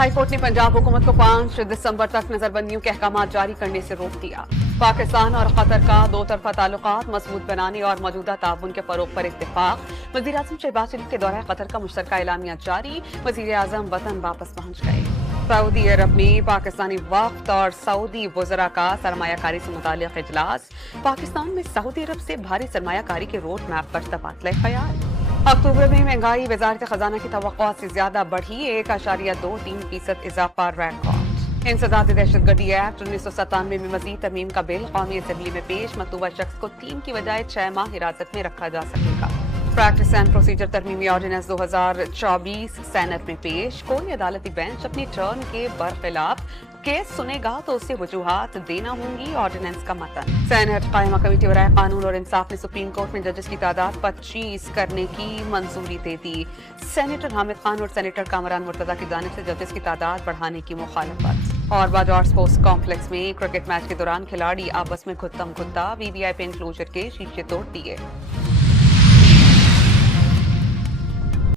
High court ने पंजाब हुकूमत को 5 दिसंबर तक नजरबंदियों के अहकाम जारी करने से रोक दिया। पाकिस्तान और कतर का दो तरफा ताल्लुकात मजबूत बनाने और मौजूदा ताउन के फरोग पर इत्तेफाक। वज़ीर-ए-आज़म शहबाज शरीफ के दौरे कतर का मुश्तरका एलामिया जारी। वज़ीर-ए-आज़म वतन वापस पहुंच गए। सऊदी अरब में पाकिस्तानी वफ्द और सऊदी वज़रा का सरमायाकारी से मुताल्लिक़ इजलास। पाकिस्तान में सऊदी अरब से भारी सरमायाकारी के रोड मैप पर तबादला ख्याल। अक्टूबर में महंगाई वज़ारत खजाना की तवक्कुआत से ज्यादा बढ़ी, 1.23% इजाफा रिकॉर्ड। इंसदाद दहशतगर्दी एक्ट 1997 में मजीद तरमीम का बिल कौमी असम्बली में पेश। मतलूबा शख्स को 3 की बजाय 6 माह हिरासत में रखा जा सकेगा। प्रैक्टिस एंड प्रोसीजर तरमीमी ऑर्डिनेंस 2024 सेनेट में पेश। कोई अदालती बेंच अपनी टर्न के बरखिलाफ केस सुनेगा तो उससे वजूहात देना होंगी, ऑर्डिनेंस का मतन। सेनेट कायमा कमेटी बराए कानून और इंसाफ ने सुप्रीम कोर्ट में जजेस की तादाद 25 करने की मंजूरी दे दी। सेनेटर हामिद खान और सेनेटर कामरान मुर्तजा की जानिब से जजेस की तादाद बढ़ाने की मुखालफत। और बाजौर स्पोर्ट्स कॉम्प्लेक्स में क्रिकेट मैच के दौरान खिलाड़ी आपस में खुत्तम खुत्ता, वीवीआईपी इंक्लोजर के शीशे तोड़ दिए।